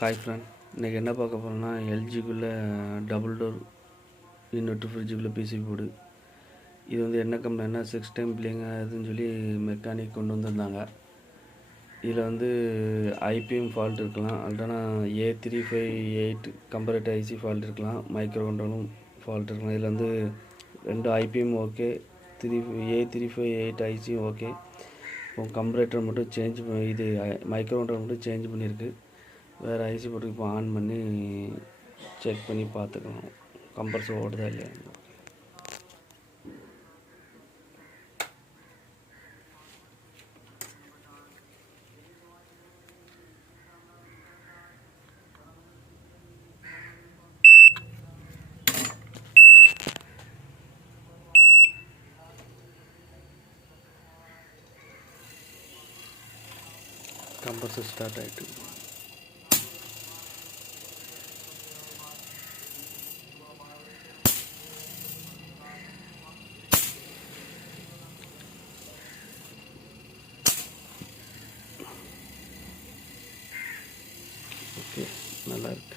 Hi friend, இன்றைக்கி என்ன பார்க்க போகிறோம்னா எல்ஜிக்குள்ளே டபுள் டோர் இன்வெர்ட்டர் ஃப்ரிட்ஜுக்குள்ளே பிசிபி போர்டு. இது வந்து என்ன கம்பெனினா 6 டைம் பிள்ளைங்க அதுன்னு சொல்லி மெக்கானிக் கொண்டு வந்திருந்தாங்க. இதில் வந்து ஐபிஎம் ஃபால்ட் இருக்கலாம், இல்லைனா A358 கம்பரேட்டர் ஐசி ஃபால்ட் இருக்கலாம், மைக்ரோ கண்ட்ரோலும் ஃபால்ட் இருக்கலாம். இதில் வந்து 2 ஐபிஎம் ஓகே, A358 ஐசியும் ஓகே. இப்போ கம்பரேட்டர் மட்டும் சேஞ்ச் இது மைக்ரோ கண்ட்ரோல் மட்டும் சேஞ்ச் பண்ணியிருக்கு. வேறு ஐசி போட்டு இப்போ ஆன் பண்ணி செக் பண்ணி பார்த்துக்கணும் கம்ப்ரஸர் ஓடுதா இல்லையா. கம்ப்ரஸர் ஸ்டார்ட் ஆகிட்டு ஓகே, நல்லா இருக்கு.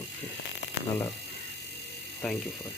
ஓகே, நல்லா இருக்கு. Thank you for